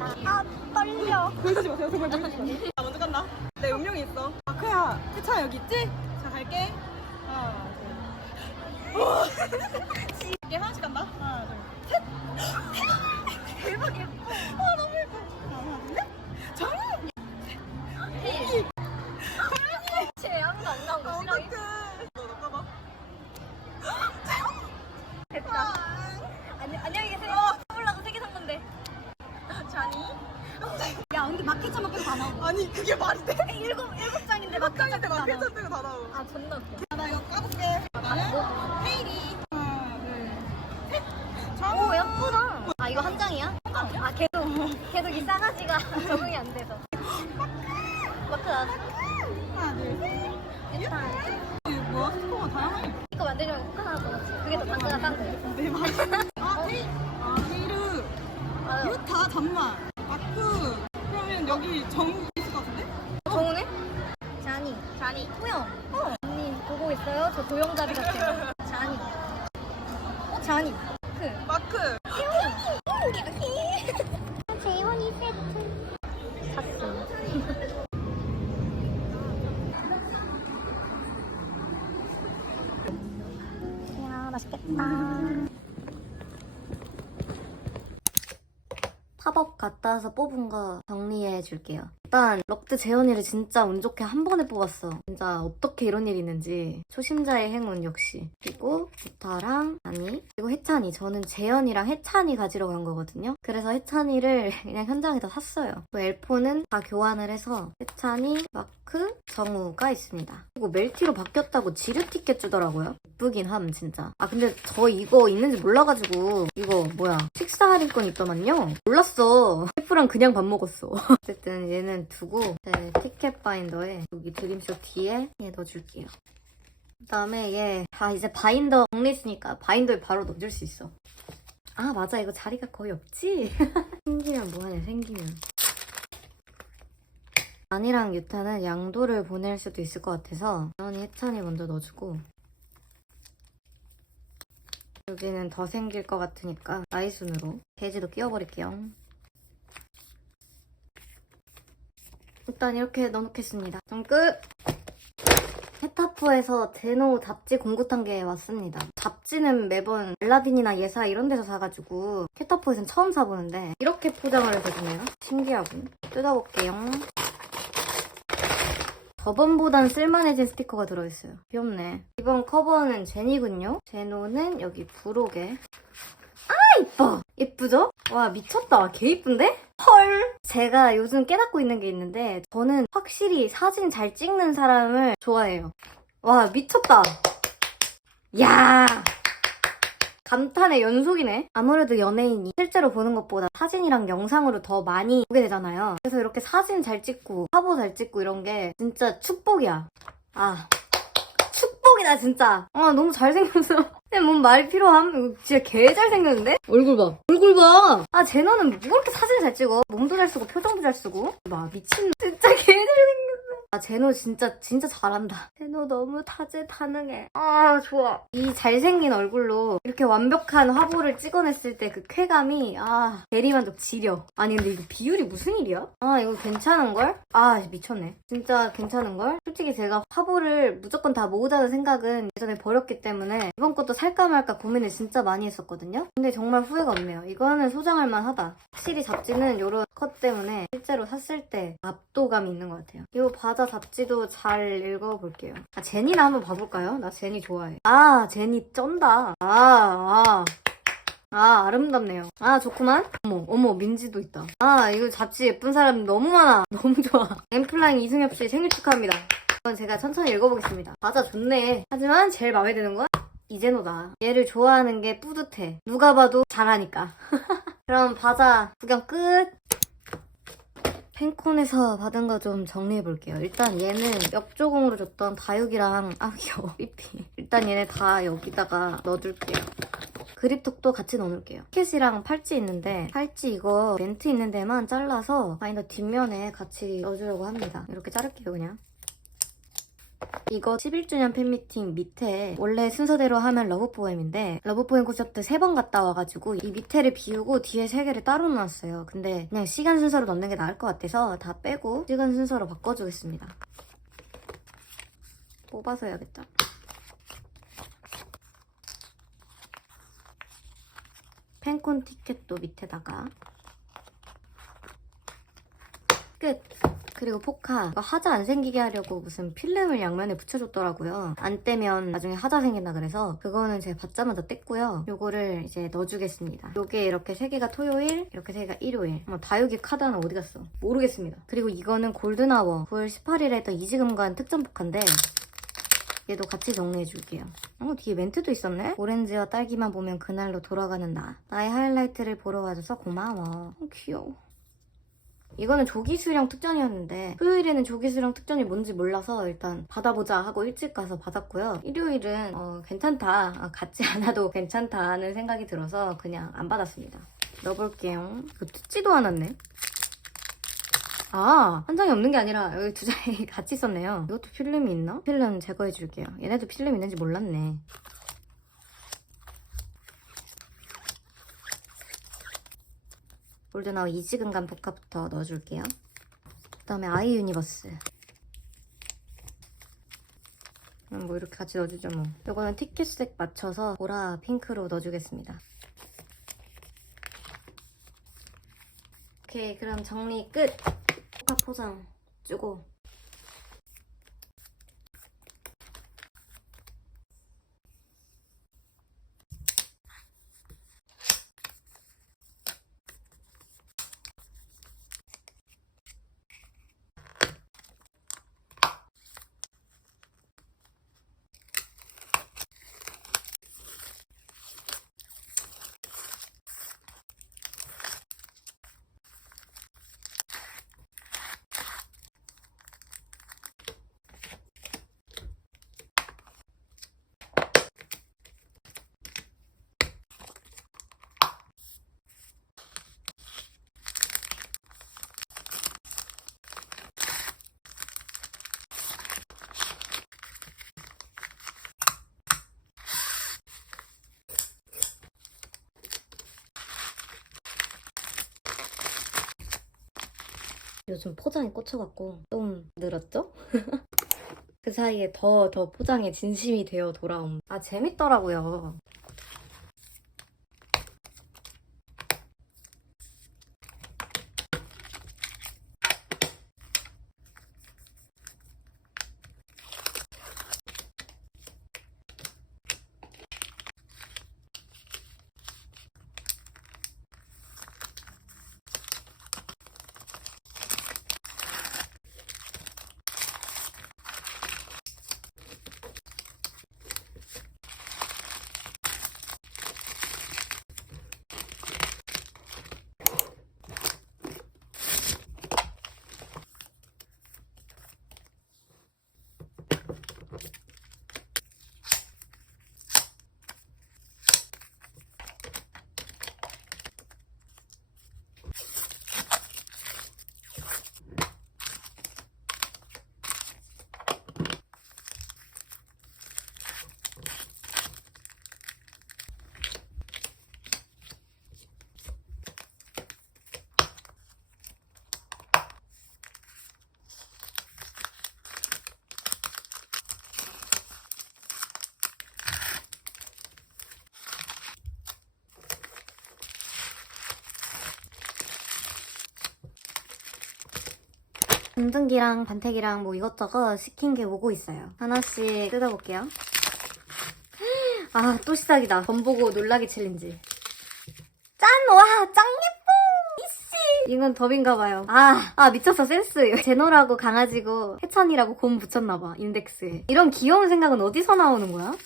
아 떨려. 보여주지 마세요. 정말 보여주지 마세요. 나 먼저 간다. 내 운명이 있어. 마크야, 세차 여기 있지? 자, 갈게. 하나, 둘. 이게 하나씩 간다. 하나, 둘, 셋. 대박 예뻐. 아, 너무 예뻐. 하나, 둘, 셋. 정우. 제 아무도 안 나오고 어떡해. 너 까봐. 됐다. 안녕히 계세요. 선물라고 3개 산 건데. 자니? 야 근데 마켓장 빼고 다 나오고. 아니, 그게 말이 돼? 일곱 장인데 막장인데 마켓장 빼고 다 마켓장 떼고 다 나오고. 아 존나 웃겨. 나 이거 까볼게. 나는 헤이리. 하나, 둘, 셋. 정우. 오 예쁘다. 아 이거 한 장이야? 아 계속 이 싸가지가 적응이 안 돼서. 마크 나 하나, 둘, 셋. 일단 이거 뭐야? 스포가 다양하게. 이거 만들려면 꼭 하나 넣었지. 그게 더 단가가 싼 거야. 네, 맞아. 아, 헤이르. 아, 유타, 잠만. 마크. 그러면 여기 정우 있을 것 같은데? 정우네? 자니 호영. 언니 보고 있어요? 저 도영잡이 같아요. 자니 그 마크. 재원이 세트 샀어. 이야 맛있겠다. 팝업 갔다 와서 뽑은 거 정리해 줄게요. 일단 럭드 재현이를 진짜 운 좋게 한 번에 뽑았어. 진짜 어떻게 이런 일이 있는지. 초심자의 행운 역시. 그리고 부타랑 아니 그리고 해찬이. 저는 재현이랑 해찬이 가지러 간 거거든요. 그래서 해찬이를 그냥 현장에다 샀어요. 또 엘포는 다 교환을 해서 해찬이, 마크, 정우가 있습니다. 그리고 멜티로 바뀌었다고 지류 티켓 주더라고요. 예쁘긴 함 진짜. 아 근데 저 이거 있는지 몰라가지고 이거 뭐야 식사 할인권 있더만요. 몰랐어. 셰프랑 그냥 밥 먹었어. 어쨌든 얘는 두고 티켓 바인더에 여기 드림쇼 뒤에 얘 넣어줄게요. 그 다음에 얘 이제 바인더 정리했으니까 바인더에 바로 넣어줄 수 있어. 아 맞아 이거 자리가 거의 없지? 생기면 뭐하냐 생기면. 아니랑 유타는 양도를 보낼 수도 있을 것 같아서 재현이 해찬이 먼저 넣어주고 여기는 더 생길 것 같으니까 아이순으로 게지도 끼워버릴게요. 일단 이렇게 넣어놓겠습니다. 전 끝! 페타포에서 제노 잡지 공구탄 게 왔습니다. 잡지는 매번 알라딘이나 예사 이런 데서 사가지고 페타포에선 처음 사보는데 이렇게 포장을 해주네요. 신기하군. 뜯어볼게요. 저번보단 쓸만해진 스티커가 들어있어요. 귀엽네. 이번 커버는 제니군요. 제노는 여기 부록에. 아 이뻐! 예쁘죠? 와 미쳤다. 개 이쁜데? 헐! 제가 요즘 깨닫고 있는 게 있는데 저는 확실히 사진 잘 찍는 사람을 좋아해요. 와 미쳤다. 야 감탄의 연속이네. 아무래도 연예인이 실제로 보는 것보다 사진이랑 영상으로 더 많이 보게 되잖아요. 그래서 이렇게 사진 잘 찍고 화보 잘 찍고 이런 게 진짜 축복이야. 아 축복이다 진짜. 아 너무 잘생겼어. 근데 뭔 말이 필요함? 이거 진짜 개 잘생겼는데? 얼굴 봐. 얼굴 봐. 아 제너는 뭐 그렇게 사진 잘 찍어. 몸도 잘 쓰고 표정도 잘 쓰고. 와 미친. 진짜 개 잘생겼어. 아 제노 진짜 잘한다. 제노 너무 다재다능해. 아 좋아. 이 잘생긴 얼굴로 이렇게 완벽한 화보를 찍어냈을 때 그 쾌감이 대리만족 지려. 아니 근데 이거 비율이 무슨 일이야? 아 이거 괜찮은걸? 아 미쳤네. 진짜 괜찮은걸? 솔직히 제가 화보를 무조건 다 모으자는 생각은 예전에 버렸기 때문에 이번 것도 살까 말까 고민을 진짜 많이 했었거든요. 근데 정말 후회가 없네요. 이거는 소장할 만하다. 확실히 잡지는 이런 컷 때문에 실제로 샀을 때 압도감이 있는 것 같아요. 이 바자 잡지도 잘 읽어볼게요. 제니나 한번 봐볼까요? 나 제니 좋아해. 제니 쩐다. 아름답네요. 좋구만. 어머 민지도 있다. 이거 잡지 예쁜 사람 너무 많아. 너무 좋아. 엠플라잉 이승엽씨 생일 축하합니다. 이건 제가 천천히 읽어보겠습니다. 바자 좋네. 하지만 제일 마음에 드는 건 이제노다. 얘를 좋아하는 게 뿌듯해. 누가 봐도 잘하니까. 그럼 바자 구경 끝! 팬콘에서 받은 거 좀 정리해볼게요. 일단 얘는 역조공으로 줬던 다육이랑 귀여워 삐삐. 일단 얘네 다 여기다가 넣어둘게요. 그립톡도 같이 넣어놓을게요. 포켓이랑 팔찌 있는데 팔찌 이거 멘트 있는 데만 잘라서 바인더 뒷면에 같이 넣어주려고 합니다. 이렇게 자를게요 그냥. 이거 11주년 팬미팅 밑에 원래 순서대로 하면 러브포엠인데 러브포엠 콘서트 3번 갔다 와가지고 이 밑에를 비우고 뒤에 3개를 따로 놨어요. 근데 그냥 시간 순서로 넣는 게 나을 것 같아서 다 빼고 시간 순서로 바꿔주겠습니다. 뽑아서 해야겠다. 팬콘 티켓도 밑에다가 끝! 그리고 포카 이거 하자 안 생기게 하려고 무슨 필름을 양면에 붙여줬더라고요. 안 떼면 나중에 하자 생긴다 그래서 그거는 제가 받자마자 뗐고요. 요거를 이제 넣어주겠습니다. 요게 이렇게 3개가 토요일, 이렇게 3개가 일요일. 다육이 카드 하나 어디 갔어? 모르겠습니다. 그리고 이거는 골든아워 9월 18일에 했던 이지금관 특전 포카인데 얘도 같이 정리해줄게요. 뒤에 멘트도 있었네? 오렌지와 딸기만 보면 그날로 돌아가는 나. 나의 하이라이트를 보러 와줘서 고마워. 귀여워. 이거는 조기수령 특전이었는데 토요일에는 조기수령 특전이 뭔지 몰라서 일단 받아보자 하고 일찍 가서 받았고요. 일요일은 괜찮다. 같지 않아도 괜찮다는 생각이 들어서 그냥 안 받았습니다. 넣어볼게요. 이거 뜯지도 않았네. 한 장이 없는 게 아니라 여기 2장이 같이 있었네요. 이것도 필름이 있나? 필름 제거해줄게요. 얘네도 필름 있는지 몰랐네. 골든아워 이지근감 포카부터 넣어줄게요. 그 다음에 아이 유니버스. 뭐 이렇게 같이 넣어주죠 뭐. 이거는 티켓색 맞춰서 보라 핑크로 넣어주겠습니다. 오케이, 그럼 정리 끝! 포카 포장 주고. 요즘 포장이 꽂혀갖고 좀 늘었죠? 그 사이에 더 포장에 진심이 되어 돌아옴. 재밌더라고요. 검증기랑 반택이랑 뭐 이것저것 시킨 게 오고 있어요. 하나씩 뜯어볼게요. 또 시작이다. 전 보고 놀라기 챌린지. 짠! 와, 짱 예뻐! 이씨! 이건 덥인가봐요. 미쳤어, 센스. 제노라고 강아지고 해찬이라고 곰 붙였나봐, 인덱스에. 이런 귀여운 생각은 어디서 나오는 거야?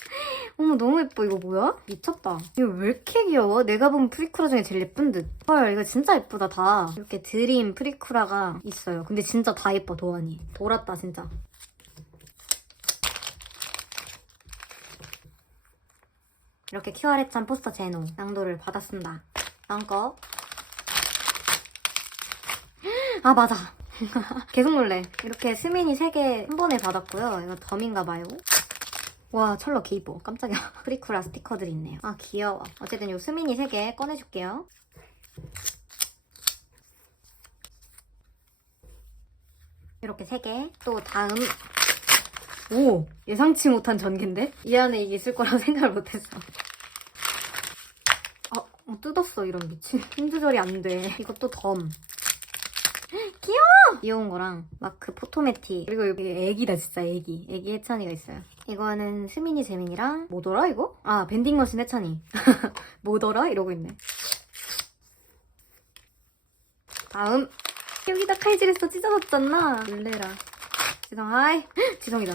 어머, 너무 예뻐. 이거 뭐야? 미쳤다. 이거 왜 이렇게 귀여워? 내가 본 프리쿠라 중에 제일 예쁜 듯. 헐, 이거 진짜 예쁘다, 다. 이렇게 드림 프리쿠라가 있어요. 근데 진짜 다 예뻐, 도안이. 돌았다, 진짜. 이렇게 QR 해찬 포스터 제노 양도를 받았습니다. 다음 거. 맞아. 계속 놀래. 이렇게 스미니 3개 한 번에 받았고요. 이거 덤인가 봐요. 와, 철러 개 이뻐. 깜짝이야. 프리쿠라 스티커들이 있네요. 아, 귀여워. 어쨌든 요 스미니 3개 꺼내줄게요. 이렇게 3개. 또 다음. 오! 예상치 못한 전개인데? 이 안에 이게 있을 거라고 생각을 못했어. 뜯었어. 이런 미친. 힘 조절이 안 돼. 이것도 덤. 귀여워! 귀여운 거랑 마크 포토매틱. 그리고 여기 애기다 진짜 애기. 애기 해찬이가 있어요. 이거는 스미니 재민이랑 뭐더라 이거? 아, 밴딩머신 해찬이. 뭐더라? 이러고 있네. 다음. 여기다 칼질했어. 찢어졌잖아. 놀래라. 지성 하이. 지성이다.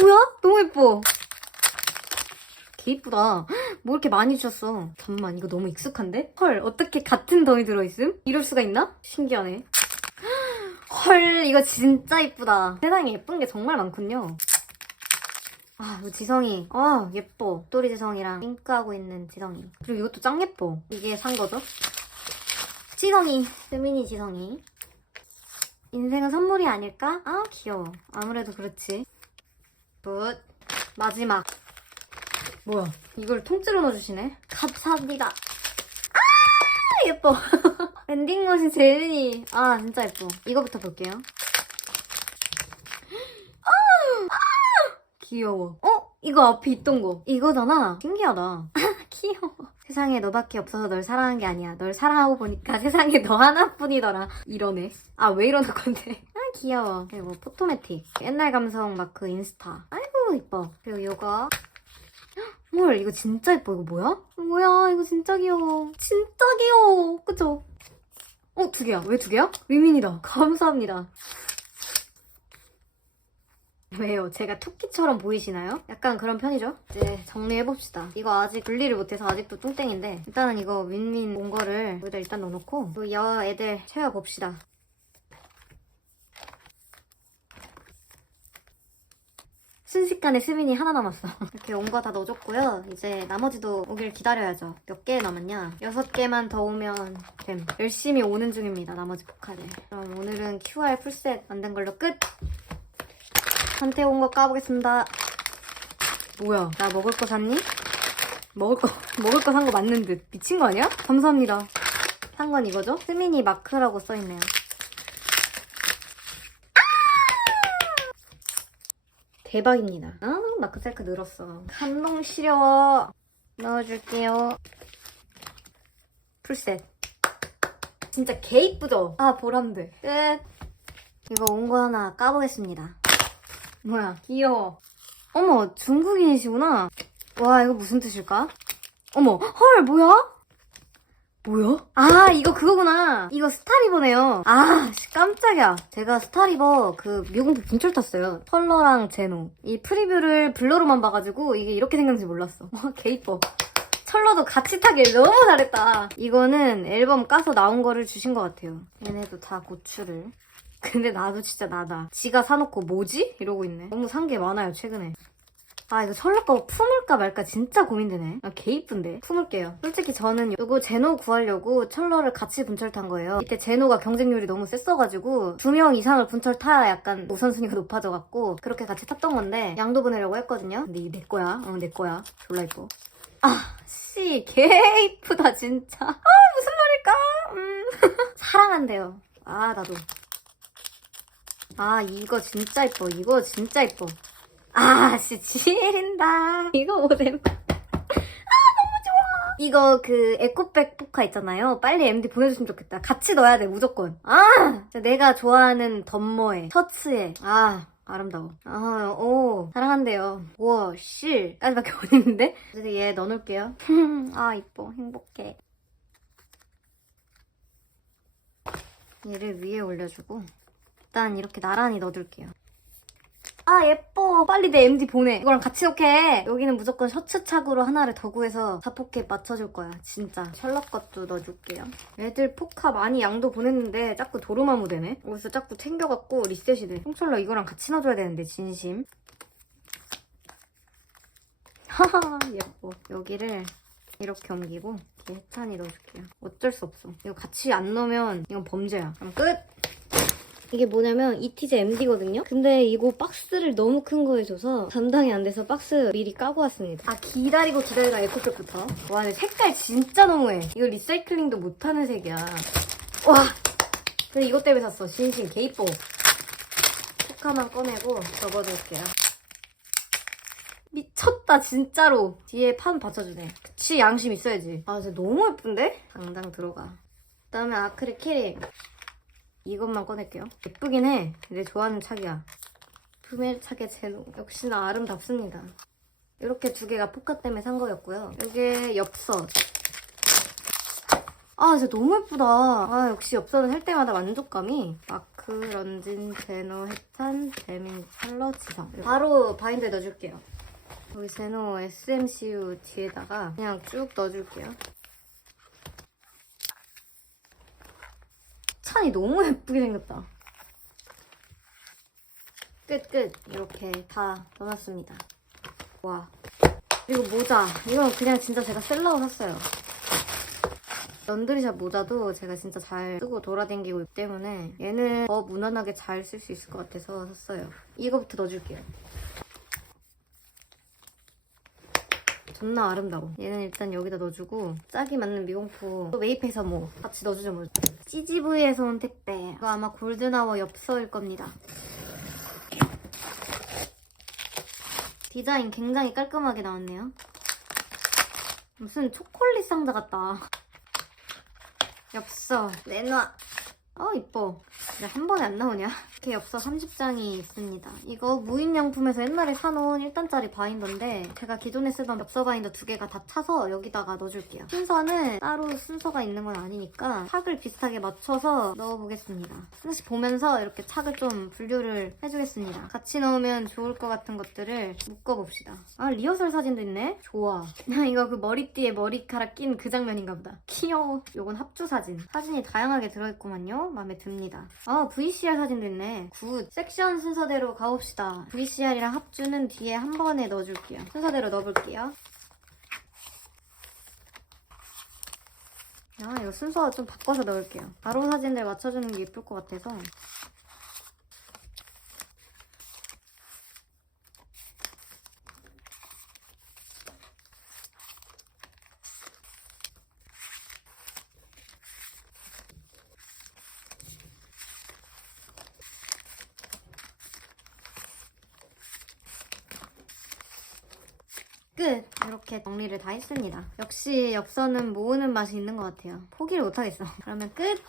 뭐야? 너무 예뻐. 개 이쁘다. 뭐 이렇게 많이 주셨어. 잠깐만, 이거 너무 익숙한데? 헐, 어떻게 같은 덤이 들어있음? 이럴 수가 있나? 신기하네. 헐, 이거 진짜 이쁘다. 세상에 예쁜 게 정말 많군요. 아, 이거 지성이. 아, 예뻐. 또리 지성이랑 핑크하고 있는 지성이. 그리고 이것도 짱 예뻐. 이게 산 거죠? 지성이. 스미니 지성이. 인생은 선물이 아닐까? 아, 귀여워. 아무래도 그렇지. 굿. 마지막. 뭐야? 이걸 통째로 넣어주시네? 감사합니다. 아, 예뻐. 밴딩머신 재민이. 아, 진짜 예뻐. 이거부터 볼게요. 귀여워. 이거 앞에 있던 거. 이거잖아. 신기하다. 귀여워. 세상에 너밖에 없어서 널 사랑한 게 아니야. 널 사랑하고 보니까 세상에 너 하나뿐이더라. 이러네. 아, 왜 이러는 건데? 아, 귀여워. 그리고 포토매틱. 옛날 감성 마크 인스타. 아이고, 이뻐. 그리고 이거. 헐, 이거 진짜 예뻐. 이거 뭐야? 뭐야, 이거 진짜 귀여워. 진짜 귀여워. 그쵸? 2개야. 왜 2개야? 위민이다. 감사합니다. 왜요? 제가 토끼처럼 보이시나요? 약간 그런 편이죠? 이제 정리해봅시다. 이거 아직 분리를 못해서 아직도 뚱땡인데 일단은 이거 윈윈 온 거를 여기다 일단 넣어놓고 또 여 애들 채워봅시다. 순식간에 스민이 하나 남았어. 이렇게 온 거 다 넣어줬고요. 이제 나머지도 오길 기다려야죠. 몇 개 남았냐? 6개만 더 오면 됨. 열심히 오는 중입니다. 나머지 포카를. 그럼 오늘은 QR 풀셋 만든 걸로 끝! 한테 온 거 까보겠습니다. 뭐야? 나 먹을 거 샀니? 먹을 거 산 거 맞는 듯. 미친 거 아니야? 감사합니다. 산 건 이거죠? 스미니 마크라고 써있네요. 대박입니다. 아, 마크 셀카 늘었어. 감동 시려워. 넣어줄게요. 풀셋. 진짜 개 이쁘죠? 아, 보람돼. 끝. 이거 온 거 하나 까보겠습니다. 뭐야, 귀여워. 어머, 중국인이시구나. 와, 이거 무슨 뜻일까? 어머, 헐, 뭐야? 뭐야? 아, 이거 그거구나. 이거 스타리버네요. 아, 깜짝이야. 제가 스타리버 그 묘공포 분철 탔어요. 컬러랑 제노. 이 프리뷰를 블러로만 봐가지고 이게 이렇게 생겼는지 몰랐어. 와, 개 이뻐. 철러도 같이 타길 너무 잘했다. 이거는 앨범 까서 나온 거를 주신 것 같아요. 얘네도 다 고추를. 근데 나도 진짜 나다. 지가 사놓고 뭐지? 이러고 있네. 너무 산 게 많아요, 최근에. 아, 이거 철러 거 품을까 말까 진짜 고민되네. 아, 개 이쁜데? 품을게요. 솔직히 저는 이거 제노 구하려고 철러를 같이 분철 탄 거예요. 이때 제노가 경쟁률이 너무 셌어가지고 2명 이상을 분철 타야 약간 우선순위가 높아져갖고 그렇게 같이 탔던 건데 양도 보내려고 했거든요. 근데 이게 내 거야. 내 거야. 졸라 이뻐. 아, 씨, 개 이쁘다, 진짜. 아, 무슨 말일까? 사랑한대요. 아, 나도. 아, 이거 진짜 이뻐. 이거 진짜 이뻐. 아, 씨, 지린다. 이거 오셈. 아, 너무 좋아. 이거 그 에코백 포카 있잖아요. 빨리 MD 보내줬으면 좋겠다. 같이 넣어야 돼, 무조건. 아, 내가 좋아하는 덤머에, 셔츠에. 아, 아름다워. 아, 오, 사랑한대요. 우와, 실. 까지밖에 못 했는데? 그래서 얘 넣어놓을게요. 아, 이뻐. 행복해. 얘를 위에 올려주고 일단 이렇게 나란히 넣어둘게요. 아, 예뻐. 빨리 내 MD 보내. 이거랑 같이 넣게. 여기는 무조건 셔츠 착으로 하나를 더 구해서 자포켓 맞춰줄 거야. 진짜. 셜록 것도 넣어줄게요. 애들 포카 많이 양도 보냈는데 자꾸 도루마무 되네. 여기서 자꾸 챙겨갖고 리셋이 돼. 홍철러 이거랑 같이 넣어줘야 되는데, 진심. 하하, 예뻐. 여기를 이렇게 옮기고 이렇게 해찬이 넣어줄게요. 어쩔 수 없어. 이거 같이 안 넣으면 이건 범죄야. 그럼 끝! 이게 뭐냐면 이티제 MD거든요? 근데 이거 박스를 너무 큰 거 해줘서 감당이 안 돼서 박스 미리 까고 왔습니다. 아, 기다리다 에코백부터. 와, 근데 색깔 진짜 너무해. 이거 리사이클링도 못하는 색이야. 와! 근데 이것 때문에 샀어. 진심 개이뻐. 포카만 꺼내고 접어줄게요. 미쳤다 진짜로. 뒤에 판 받쳐주네. 그치, 양심 있어야지. 아, 진짜 너무 예쁜데? 당장 들어가. 그다음에 아크릴 키링. 이것만 꺼낼게요. 예쁘긴 해. 내 좋아하는 착이야. 푸멜착의 제노. 역시나 아름답습니다. 이렇게 두 개가 포카 때문에 산 거였고요. 이게 엽서. 아, 진짜 너무 예쁘다. 아, 역시 엽서는 할 때마다 만족감이. 마크, 런진, 제노, 해찬, 재민, 찰러, 지성. 바로 바인더에 넣어줄게요. 여기 제노 SMCU 뒤에다가 그냥 쭉 넣어줄게요. 찬이 너무 예쁘게 생겼다. 끝. 이렇게 다 넣어놨습니다. 와. 그리고 모자. 이건 그냥 진짜 제가 셀러로 샀어요. 런드리샵 모자도 제가 진짜 잘 쓰고 돌아다니고 있기 때문에 얘는 더 무난하게 잘 쓸 수 있을 것 같아서 샀어요. 이거부터 넣어줄게요. 존나 아름다워. 얘는 일단 여기다 넣어주고 짝이 맞는 미공품 또 매입해서 뭐 같이 넣어주죠 뭐. CGV에서 온 택배. 이거 아마 골든아워 엽서일 겁니다. 디자인 굉장히 깔끔하게 나왔네요. 무슨 초콜릿 상자 같다. 엽서 내놔. 이뻐. 왜 한 번에 안 나오냐? 이렇게 엽서 30장이 있습니다. 이거 무인명품에서 옛날에 사놓은 1단짜리 바인더인데 제가 기존에 쓰던 엽서 바인더 두 개가 다 차서 여기다가 넣어줄게요. 순서는 따로 순서가 있는 건 아니니까 착을 비슷하게 맞춰서 넣어보겠습니다. 하나씩 보면서 이렇게 착을 좀 분류를 해주겠습니다. 같이 넣으면 좋을 것 같은 것들을 묶어봅시다. 아, 리허설 사진도 있네? 좋아. 이거 그 머리띠에 머리카락 낀 그 장면인가 보다. 귀여워. 요건 합주 사진. 사진이 다양하게 들어있구만요. 마음에 듭니다. VCR 사진도 있네. 굿. 섹션 순서대로 가봅시다. VCR이랑 합주는 뒤에 한 번에 넣어줄게요. 순서대로 넣어볼게요. 이거 순서 좀 바꿔서 넣을게요. 바로 사진들 맞춰주는 게 예쁠 것 같아서. 끝! 이렇게 정리를 다 했습니다. 역시 엽서는 모으는 맛이 있는 것 같아요. 포기를 못하겠어. 그러면 끝!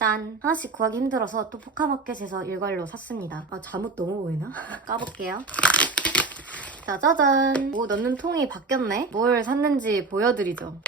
짠! 하나씩 구하기 힘들어서 또 포카마켓에서 일괄로 샀습니다. 아, 잠옷 너무 보이나? 까볼게요. 짜자잔! 뭐 넣는 통이 바뀌었네? 뭘 샀는지 보여드리죠.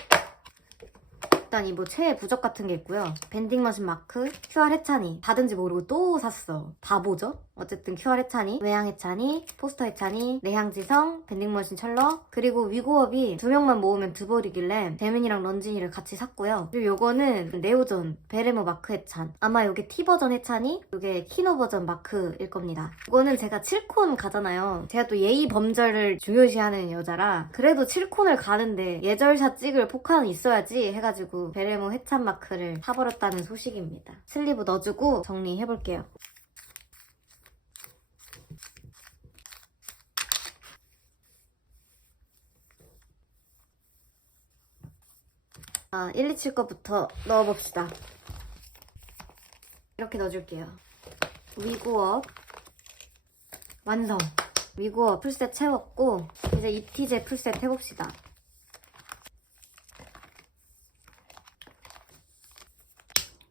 일단 이 뭐 최애 부적 같은 게 있고요. 밴딩머신 마크, QR 해찬이. 받은지 모르고 또 샀어. 바보죠? 어쨌든 QR 해찬이, 외향 해찬이, 포스터 해찬이, 내향지성, 밴딩머신 철러, 그리고 위고업이 2명만 모으면 2벌이길래 대민이랑 런진이를 같이 샀고요. 그리고 요거는 네오전 베레모 마크 해찬. 아마 요게 T버전 해찬이, 요게 키노 버전 마크일 겁니다. 이거는 제가 7콘 가잖아요. 제가 또 예의 범절을 중요시하는 여자라 그래도 7콘을 가는데 예절샷 찍을 포카는 있어야지 해가지고 베레모 해찬 마크를 사버렸다는 소식입니다. 슬리브 넣어주고 정리해볼게요. 아, 127 것부터 넣어봅시다. 이렇게 넣어줄게요. 위고업 완성! 위고업 풀셋 채웠고 이제 이티제 풀셋 해봅시다.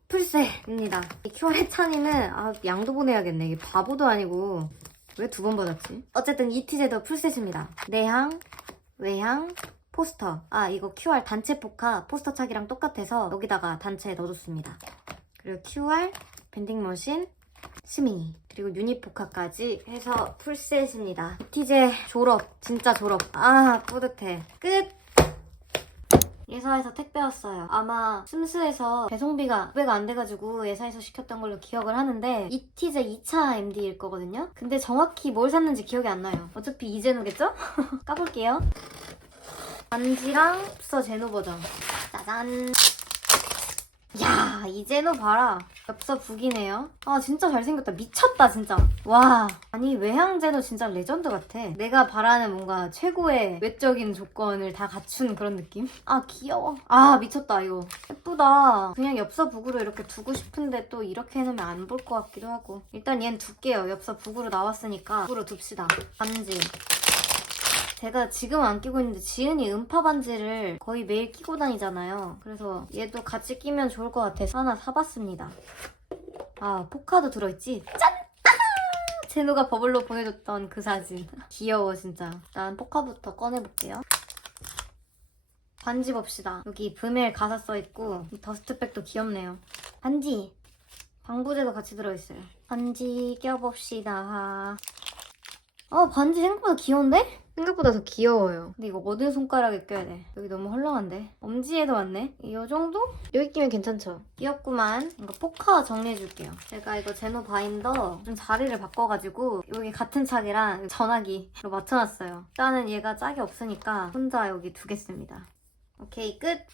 풀셋입니다. 이 QR 해찬이는 양도 보내야겠네. 이게 바보도 아니고 왜 2번 받았지? 어쨌든 이티제도 풀셋입니다. 내향, 외향, 포스터. 이거 QR 단체 포카 포스터 차기랑 똑같아서 여기다가 단체에 넣어줬습니다. 그리고 QR, 밴딩머신, 스밍이, 그리고 유니포카까지 해서 풀셋입니다. 이티제 졸업, 진짜 졸업. 뿌듯해. 끝! 예사에서 택배 왔어요. 아마 슴스에서 배송비가 900가 안 돼가지고 예사에서 시켰던 걸로 기억을 하는데 이티제 2차 MD일 거거든요? 근데 정확히 뭘 샀는지 기억이 안 나요. 어차피 이제노겠죠? 까볼게요. 반지랑 엽서 제노 버전. 짜잔! 야, 이제노 봐라. 엽서 북이네요. 진짜 잘생겼다. 미쳤다, 진짜. 와. 아니, 외향제노 진짜 레전드 같아. 내가 바라는 뭔가 최고의 외적인 조건을 다 갖춘 그런 느낌? 귀여워. 미쳤다, 이거. 예쁘다. 그냥 엽서 북으로 이렇게 두고 싶은데 또 이렇게 해놓으면 안 볼 것 같기도 하고. 일단 얘는 둘게요. 엽서 북으로 나왔으니까 북으로 둡시다. 반지. 제가 지금 안 끼고 있는데 지은이 음파 반지를 거의 매일 끼고 다니잖아요. 그래서 얘도 같이 끼면 좋을 것 같아서 하나 사봤습니다. 포카도 들어있지? 짠! 제노가 버블로 보내줬던 그 사진. 귀여워 진짜. 일단 포카부터 꺼내볼게요. 반지 봅시다. 여기 브멜 가사 써있고 이 더스트백도 귀엽네요. 반지! 방부제도 같이 들어있어요. 반지 껴봅시다. 반지 생각보다 귀여운데? 생각보다 더 귀여워요. 근데 이거 어느 손가락에 껴야 돼? 여기 너무 헐렁한데? 엄지에도 왔네? 이 정도? 여기 끼면 괜찮죠? 귀엽구만. 이거 포카 정리해줄게요. 제가 이거 제노 바인더 좀 자리를 바꿔가지고 여기 같은 착이랑 전화기로 맞춰놨어요. 일단은 얘가 짝이 없으니까 혼자 여기 두겠습니다. 오케이, 끝!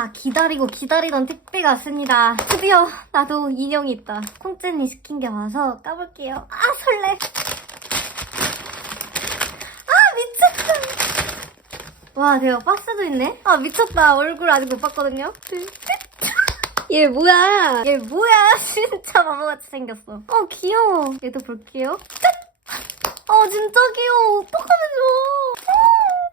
아, 기다리고 기다리던 택배가 왔습니다. 드디어 나도 인형이 있다. 콩제니 시킨 게 와서 까볼게요. 아, 설레. 아, 미쳤다. 와, 대박. 박스도 있네. 아, 미쳤다. 얼굴 아직 못 봤거든요. 얘 뭐야? 얘 뭐야? 진짜 바보같이 생겼어. 귀여워. 얘도 볼게요. 짠! 진짜 귀여워. 어떡하면 좋아.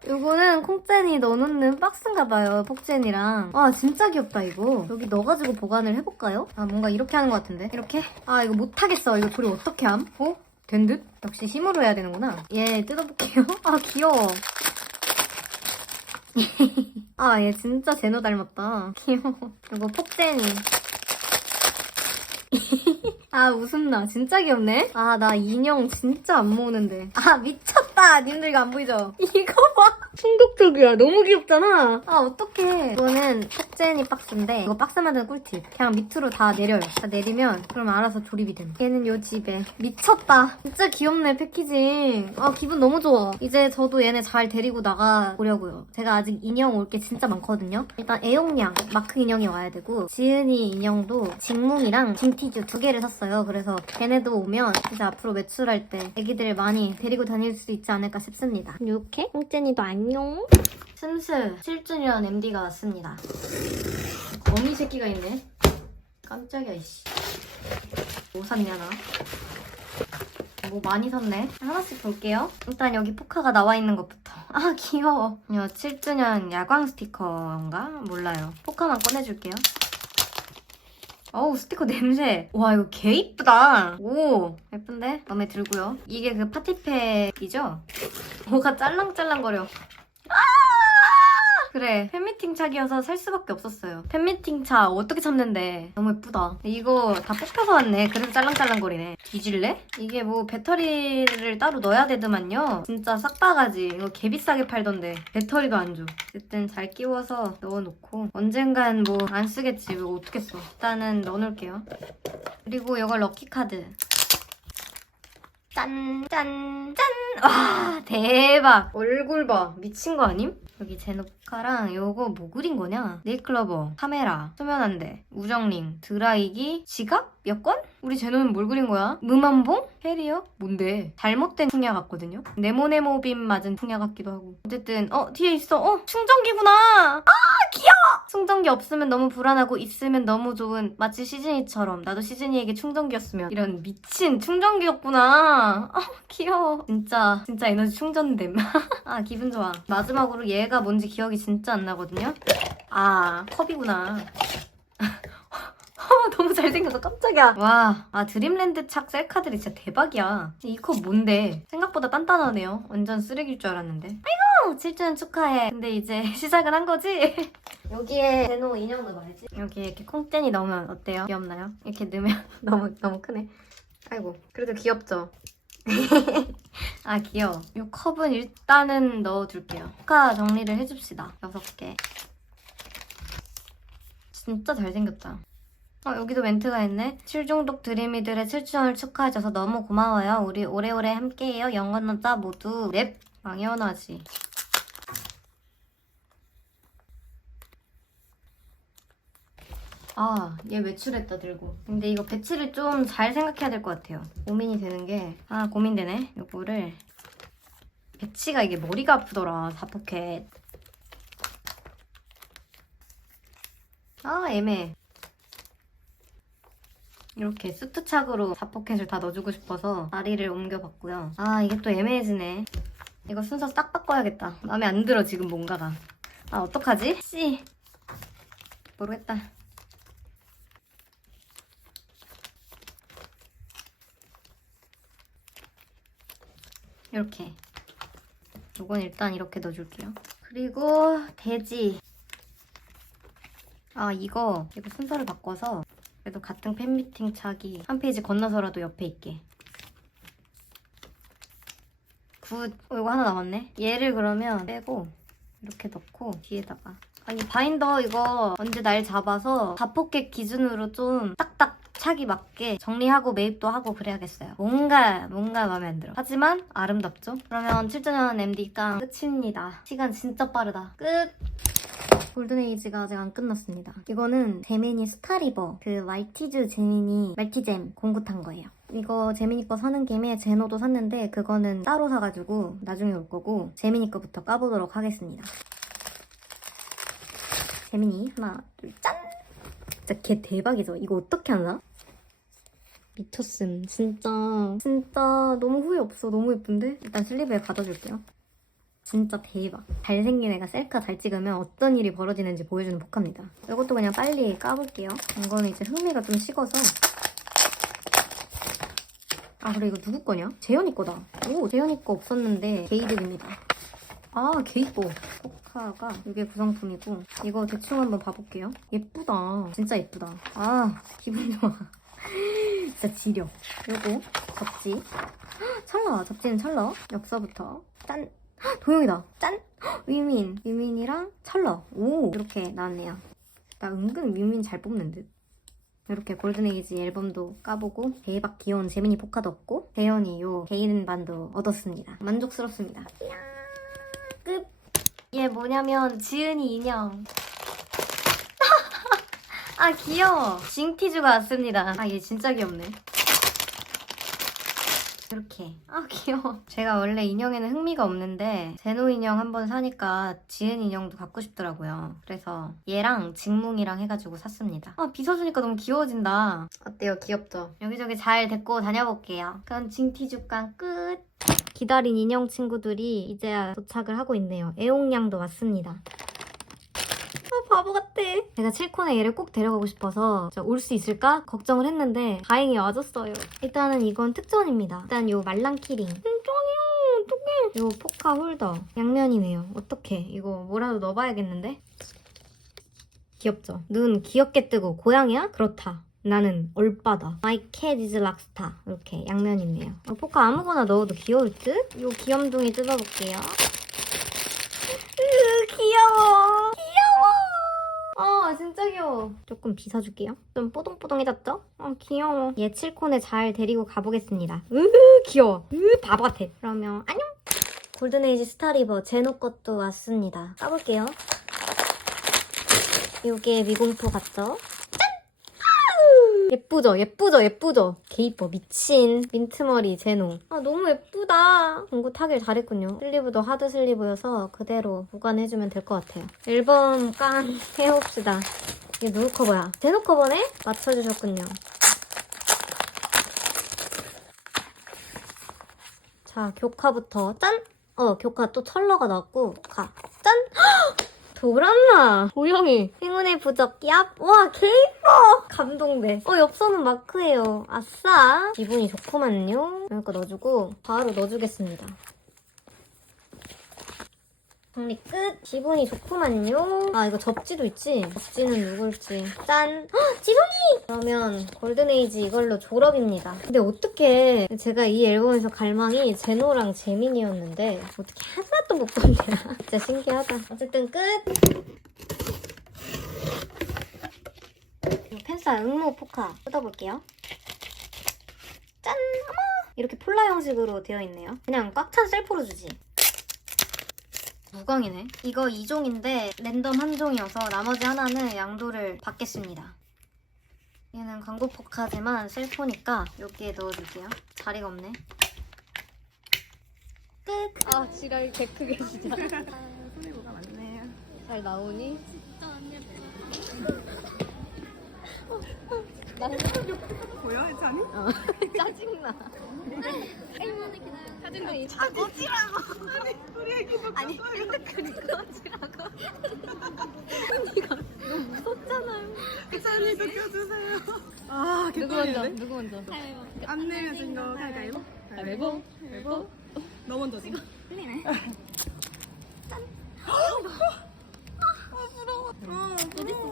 요거는 콩제니 넣어놓는 박스인가봐요. 폭제니랑. 진짜 귀엽다, 이거. 여기 넣어가지고 보관을 해볼까요? 뭔가 이렇게 하는 것 같은데. 이렇게? 이거 못하겠어. 이거 조리 어떻게 함? 된 듯? 역시 힘으로 해야 되는구나. 얘 뜯어볼게요. 귀여워. 얘 진짜 제노 닮았다. 귀여워. 이거 폭제니. 웃음나. 진짜 귀엽네? 나 인형 진짜 안 모으는데. 미쳤다. 님들 이거 안 보이죠? 이거 봐. 충격적이야. 너무 귀엽잖아. 어떡해. 이거는 폭제니 박스인데 이거 박스 만드는 꿀팁. 그냥 밑으로 다 내려요. 다 내리면 그럼 알아서 조립이 됨. 얘는 요 집에. 미쳤다. 진짜 귀엽네, 패키징. 기분 너무 좋아. 이제 저도 얘네 잘 데리고 나가보려고요. 제가 아직 인형 올 게 진짜 많거든요. 일단 애용량 마크 인형이 와야 되고, 지은이 인형도 직뭉이랑 징티즈 2개를 샀어요. 그래서 걔네도 오면 이제 앞으로 외출할 때 애기들 많이 데리고 다닐 수 있지 않을까 싶습니다. 이렇게 콩제니도 안녕. 슴스 7주년 MD가 왔습니다. 거미 새끼가 있네. 깜짝이야, 이씨. 뭐 샀냐, 나? 뭐 많이 샀네. 하나씩 볼게요. 일단 여기 포카가 나와 있는 것부터. 귀여워. 이거 7주년 야광 스티커인가? 몰라요. 포카만 꺼내줄게요. 스티커 냄새. 와, 이거 개 이쁘다. 오, 예쁜데? 마음에 들고요. 이게 그 파티팩이죠? 뭐가 짤랑짤랑거려. 그래, 팬미팅 차기여서 살 수밖에 없었어요. 팬미팅 차 어떻게 참는데. 너무 예쁘다. 이거 다 뽑혀서 왔네. 그래서 짤랑짤랑거리네. 뒤질래? 이게 뭐 배터리를 따로 넣어야 되더만요. 진짜 싹바가지. 이거 개 비싸게 팔던데 배터리도 안 줘. 어쨌든 잘 끼워서 넣어놓고 언젠간 뭐 안 쓰겠지. 이거 어떻게 써. 일단은 넣어놓을게요. 그리고 이걸 럭키카드. 짠! 짠! 짠! 와, 대박! 얼굴 봐. 미친 거 아님? 여기 제노카랑 요거 뭐 그린 거냐? 네일클러버, 카메라, 소면한대, 우정링, 드라이기, 지갑? 여권? 우리 제노는 뭘 그린 거야? 무만봉? 캐리어? 뭔데? 잘못된 풍야 같거든요? 네모네모빔 맞은 풍야 같기도 하고. 어쨌든 뒤에 있어. 충전기구나! 귀여워! 충전기 없으면 너무 불안하고 있으면 너무 좋은, 마치 시즈니처럼 나도 시즈니에게 충전기였으면, 이런 미친 충전기였구나. 귀여워. 진짜 에너지 충전됨. 기분 좋아. 마지막으로 얘가 뭔지 기억이 진짜 안 나거든요. 컵이구나. 너무 잘생겨서 깜짝이야. 와, 드림랜드 착 셀카들이 진짜 대박이야. 이 컵 뭔데? 생각보다 단단하네요. 완전 쓰레기일 줄 알았는데. 아이고, 7주년 축하해. 근데 이제 시작은 한 거지? 여기에 제노 인형 넣어야지. 여기에 이렇게 콩제니 넣으면 어때요? 귀엽나요? 이렇게 넣으면 너무 크네. 아이고, 그래도 귀엽죠? 귀여워. 이 컵은 일단은 넣어둘게요. 포카 정리를 해줍시다. 6개. 진짜 잘생겼다. 여기도 멘트가 있네. 7중독 드림이들의 7주년을 축하해줘서 너무 고마워요. 우리 오래오래 함께해요. 영원하자 모두. 랩. 당연하지. 얘 외출했다 들고. 근데 이거 배치를 좀 잘 생각해야 될 것 같아요. 고민이 되는 게 고민되네. 요거를 배치가 이게 머리가 아프더라. 4포켓. 애매해. 이렇게 수트착으로 4포켓을 다 넣어주고 싶어서 다리를 옮겨봤고요. 이게 또 애매해지네. 이거 순서 딱 바꿔야겠다. 마음에 안 들어 지금 뭔가가. 어떡하지? 씨. 모르겠다. 이렇게. 이건 일단 이렇게 넣어줄게요. 그리고 돼지. 이거 순서를 바꿔서 그래도 같은 팬미팅 차기 한 페이지 건너서라도 옆에 있게. 굿. 이거 하나 남았네. 얘를 그러면 빼고 이렇게 넣고 뒤에다가. 바인더 이거 언제 날 잡아서 4포켓 기준으로 좀 딱딱 차기 맞게 정리하고 매입도 하고 그래야겠어요. 뭔가 마음에 안 들어. 하지만 아름답죠? 그러면 7주년 MD깡 끝입니다. 시간 진짜 빠르다. 끝! 골든에이지가 아직 안 끝났습니다. 이거는 제미니 스타리버 그 말티즈 제미니 말티잼 공구탄 거예요. 이거 제미니 거 사는 김에 제노도 샀는데 그거는 따로 사가지고 나중에 올 거고 제미니 거부터 까보도록 하겠습니다. 제미니 하나 둘 짠! 진짜 개 대박이죠? 이거 어떻게 하나? 미쳤음. 진짜 너무 후회 없어. 너무 예쁜데? 일단 슬리브에 받아줄게요. 진짜 대박. 잘생긴 애가 셀카 잘 찍으면 어떤 일이 벌어지는지 보여주는 포카입니다. 이것도 그냥 빨리 까볼게요. 이거는 이제 흥미가 좀 식어서. 아 그래 이거 누구 거냐? 재현이 거다. 오 재현이 거 없었는데 게이득입니다. 아 게이뽀. 포카가 이게 구성품이고 이거 대충 한번 봐볼게요. 예쁘다. 진짜 예쁘다. 아 기분 좋아. 진짜 지려. 요거 접지. 찰나. 접지는 찰나. 엽서부터 짠. 도영이다. 짠. 위민이랑 찰나. 오 이렇게 나왔네요. 나 은근 위민 잘 뽑는 듯. 이렇게 골든에이지 앨범도 까보고 대박 귀여운 제미니 포카도 얻고 대현이 요 개인 반도 얻었습니다. 만족스럽습니다. 이야, 끝. 얘 뭐냐면 지은이 인형. 아 귀여워. 징티즈가 왔습니다. 아 얘 진짜 귀엽네. 이렇게. 아 귀여워. 제가 원래 인형에는 흥미가 없는데 제노 인형 한번 사니까 지은 인형도 갖고 싶더라고요. 그래서 얘랑 직뭉이랑 해가지고 샀습니다. 아 빗어주니까 너무 귀여워진다. 어때요? 귀엽죠? 여기저기 잘 데리고 다녀볼게요. 그럼 징티주간 끝. 기다린 인형 친구들이 이제야 도착을 하고 있네요. 애용량도 왔습니다. 바보 같아. 제가 칠콘에 얘를 꼭 데려가고 싶어서 올 수 있을까 걱정을 했는데 다행히 와줬어요. 일단은 이건 특전입니다. 일단 요 말랑키링. 짱이요. 어떡해. 요 포카 홀더. 양면이네요. 어떡해. 이거 뭐라도 넣어봐야겠는데? 귀엽죠? 눈 귀엽게 뜨고 고양이야? 그렇다. 나는 얼빠다. My cat is rockstar. 이렇게 양면 있네요. 포카 아무거나 넣어도 귀여울 듯? 요 귀염둥이 뜯어볼게요. 귀여워. 아 진짜 귀여워. 조금 빗어줄게요. 좀 뽀동뽀동해졌죠? 아 귀여워. 얘 칠콘에 잘 데리고 가보겠습니다. 귀여워. 바보 같아. 그러면 안녕. 골든에이지 스타리버 제노 것도 왔습니다. 까볼게요. 이게 미공포 같죠? 예쁘죠? 예쁘죠? 개이뻐. 미친. 민트머리 제노. 아 너무 예쁘다. 공구 타길 잘했군요. 슬리브도 하드 슬리브여서 그대로 보관해주면 될 것 같아요. 앨범 깡 해봅시다. 이게 누구 커버야? 제노 커버네? 맞춰주셨군요. 자 교카부터 짠! 교카 또 철러가 나왔고 가 짠! 돌았나? 도영이 행운의 부적 얍! 와 개이뻐! 감동돼. 엽서는 마크예요. 아싸! 기분이 좋구만요. 이거 넣어주고 바로 넣어주겠습니다. 정리 끝! 기분이 좋구만요. 아 이거 접지도 있지? 접지는 누굴지. 짠! 헉! 지성이! 그러면 골든에이지 이걸로 졸업입니다. 근데 어떻게 제가 이 앨범에서 갈망이 제노랑 제민이었는데 어떻게 하나도 못 본대야. 진짜 신기하다. 어쨌든 끝! 펜사 응모 포카 뜯어볼게요. 짠! 어머! 이렇게 폴라 형식으로 되어 있네요. 그냥 꽉 찬 셀프로 주지. 무광이네. 이거 2종인데 랜덤 한 종이어서 나머지 하나는 양도를 받겠습니다. 얘는 광고 포카지만 셀포니까 여기에 넣어줄게요. 자리가 없네. 끝! 아 지랄 개 크게 진짜. 손에 뭐가 많네. 잘 나오니? 진짜 안 예뻐. 보여? 괜찮니? 짜증나. 얼마나 기다려. 사진도 아 꺼지라고. 아니 우리 애기도 아니 그니까 꺼지라고. 언니가 너무 무섭잖아요. 괜찮이도 껴주세요. 아 개꿀인데? 누구 먼저? 안 내면 진거 가위바위보. 가위바위보. 가위바위보. 너 먼저지. 틀리네. 아 부러워. 어딨어?